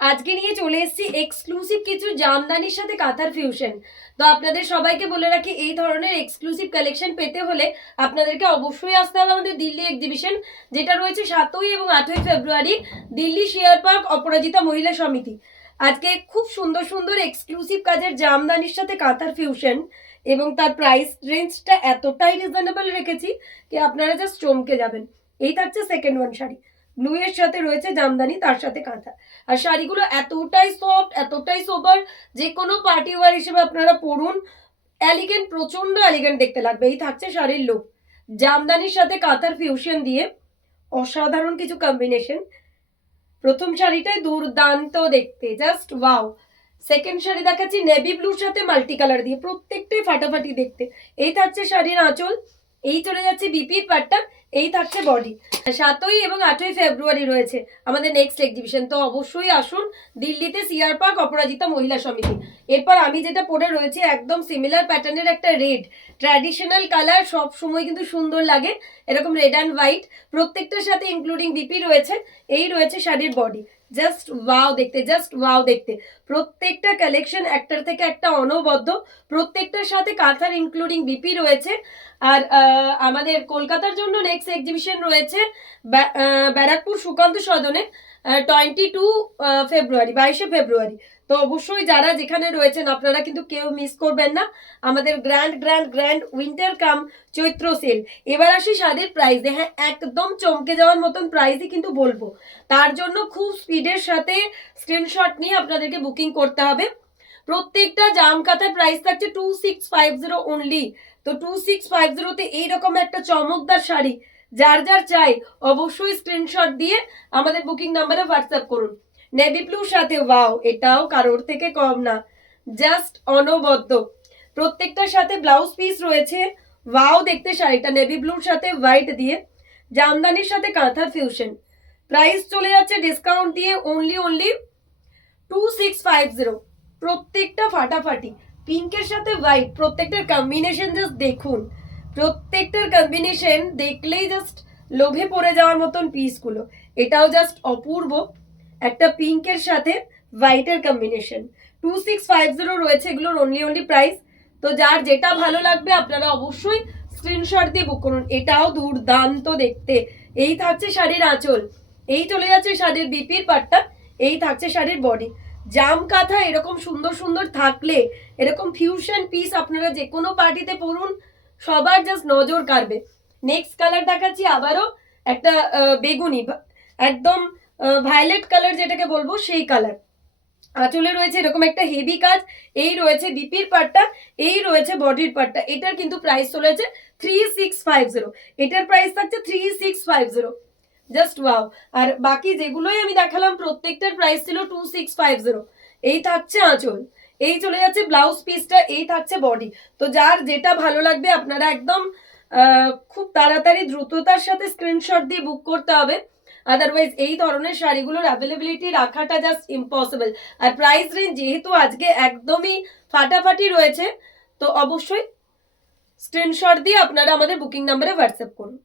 আজকে নিয়ে চলে এসেছি এক্সক্লুসিভ কিছু জামদানির সাথে কাঁথার ফিউশন তো আপনাদের সবাইকে বলে রাখি, এই ধরনের এক্সক্লুসিভ কালেকশন পেতে হলে আপনাদেরকে অবশ্যই আসতে হবে আমাদের দিল্লি এক্সিবিশন যেটা রয়েছে সাতই এবং আটই ফেব্রুয়ারি দিল্লি শেয়ার পার্ক অপরাজিতা মহিলা সমিতি। আজকে খুব সুন্দর সুন্দর এক্সক্লুসিভ কাজের জামদানির সাথে কাঁথার ফিউশন এবং তার প্রাইস রেঞ্জটা এতটাই রিজনেবল রেখেছি, কি আপনারা জাস্ট চমকে যাবেন। এই থাকছে সেকেন্ড ওয়ান শাড়ি। ব্লু এর সাথে রয়েছে জামদানি, তার সাথে কাঁথা। আর শাড়িগুলো এতটাই সফট এতটাই সোবার যে কোনো পার্টি ওয়ার হিসেবে আপনারা পরুন। অ্যালিগেন্ট প্রচণ্ড অ্যালিগেন্ট দেখতে লাগবে। এই থাকছে শাড়ির লুক জামদানির সাথে কাঁথার ফিউশন দিয়ে অসাধারণ কিছু কম্বিনেশন প্রথম শাড়িটাই দুর্দান্ত দেখতে। জাস্ট ওয়াও সেকেন্ড শাড়ি দেখাচ্ছি নেভি ব্লুর সাথে মাল্টি কালার দিয়ে। প্রত্যেকটাই ফাটাফাটি দেখতে। এই থাকছে শাড়ির আঁচল। এই চলে যাচ্ছে বিপির পাটটা এই থাকছে বডি সাতই এবং আটই ফেব্রুয়ারি রয়েছে আমাদের নেক্সট এক্সিবিশন তো অবশ্যই আসুন দিল্লিতে সিআর পার্ক অপরাজিতা মহিলা সমিতি। এরপর আমি যেটা পরে রয়েছে, একদম সিমিলার প্যাটার্নের একটা রেড ট্র্যাডিশনাল কালার সব সময় কিন্তু সুন্দর লাগে, এরকম রেড অ্যান্ড হোয়াইট প্রত্যেকটার সাথে ইনক্লুডিং বিপি রয়েছে, এই রয়েছে শাড়ির বডি জাস্ট ওয়াও দেখতে জাস্ট ওয়াও দেখতে। প্রত্যেকটা কালেকশন একটার থেকে একটা অনবদ্য, প্রত্যেকটার সাথে কাঁথার ইনক্লুডিং বিপি রয়েছে। আর আমাদের কলকাতার জন্য নেক্সট এক্সিবিশন রয়েছে ব্যা- ব্যারাকপুর সুকান্ত সদনে টোয়েন্টি টু ফেব্রুয়ারি বাইশে ফেব্রুয়ারি তো অবশ্যই যারা যেখানে রয়েছেন আপনারা কিন্তু কেউ মিস করবেন না। আমাদের grand grand grand winter cum Chaitra sale এবার আসি শাড়ির প্রাইসে হ্যাঁ একদম চমকে যাওয়ার মতন প্রাইসই কিন্তু বলব। তার জন্য খুব স্পিডের সাথে স্ক্রিনশট নিয়ে আপনাদেরকে বুকিং করতে হবে। প্রত্যেকটা জাম কাঁথার প্রাইস থাকছে two six five zero only তো টু সিক্স ফাইভ জিরোতে এইরকম একটা চমকদার শাড়ি, যার যার চাই, অবশ্যই স্ক্রিনশট দিয়ে আমাদের বুকিং নাম্বারে হোয়াটসঅ্যাপ করুন। নেভি ব্লুর সাথে ওয়াও এটাও কারোর থেকে কম না। জাস্ট অনবদ্য। প্রত্যেকটার সাথে ব্লাউজ পিস রয়েছে। ওয়াও দেখতে শাড়িটা নেভি ব্লুর সাথে হোয়াইট দিয়ে। জামদানির সাথে কাঁথার ফিউশন প্রাইস চলে যাচ্ছে ডিসকাউন্ট দিয়ে only only two six five zero প্রত্যেকটা ফাটাফাটি। পিঙ্কের সাথে হোয়াইট প্রত্যেকটার কম্বিনেশন জাস্ট দেখুন। প্রত্যেকটার কম্বিনেশন দেখলেই জাস্ট লোভে পড়ে যাওয়ার মতন পিসগুলো এটাও জাস্ট অপূর্ব। একটা পিঙ্কের সাথে হোয়াইটের combination two six five zero রয়েছে এগুলোর অনলি অনলি প্রাইস তো যার যেটা ভালো লাগবে আপনারা অবশ্যই স্ক্রিনশট দিয়ে বুক করুন। এটাও দুর্দান্ত দেখতে। এই থাকছে শাড়ির আঁচল। এই চলে যাচ্ছে শাড়ির বিপির পাটটা এই থাকছে শাড়ির বডি জাম কাঁথা এরকম সুন্দর সুন্দর থাকলে, এরকম ফিউশন পিস আপনারা যে কোনো পার্টিতে পরুন, সবার জাস্ট নজর কাড়বে। নেক্সট কালার দেখাচ্ছি আবারও একটা বেগুনি একদম ভায়োলেট কালার যেটাকে বলব সেই কালার আঁচলে রয়েছে এরকম একটা হেভি কাজ, এই রয়েছে বিপির পার্টটা এই রয়েছে বডির পার্টটা এটার কিন্তু প্রাইস চলেছে থ্রি সিক্স ফাইভ জিরো এটার প্রাইস থাকছে three six five zero just wow আর বাকি যেগুলোই আমি দেখালাম, প্রত্যেকটার প্রাইস ছিল টু সিক্স ফাইভ জিরো এই থাকছে আঁচল। এই চলে যাচ্ছে ব্লাউজ পিসটা এই থাকছে বডি তো যার যেটা ভালো লাগবে, আপনারা একদম খুব তাড়াতাড়ি দ্রুততার সাথে স্ক্রিনশট দিয়ে বুক করতে হবে। আদারওয়াইজ এই ধরনের শাড়িগুলোর অ্যাভেলেবিলিটি রাখাটা জাস্ট ইম্পসিবল আর প্রাইস রেঞ্জ যেহেতু আজকে একদমই ফাটাফাটি রয়েছে, তো অবশ্যই স্ক্রিনশট দিয়ে আপনারা আমাদের বুকিং নাম্বারে হোয়াটসঅ্যাপ করুন।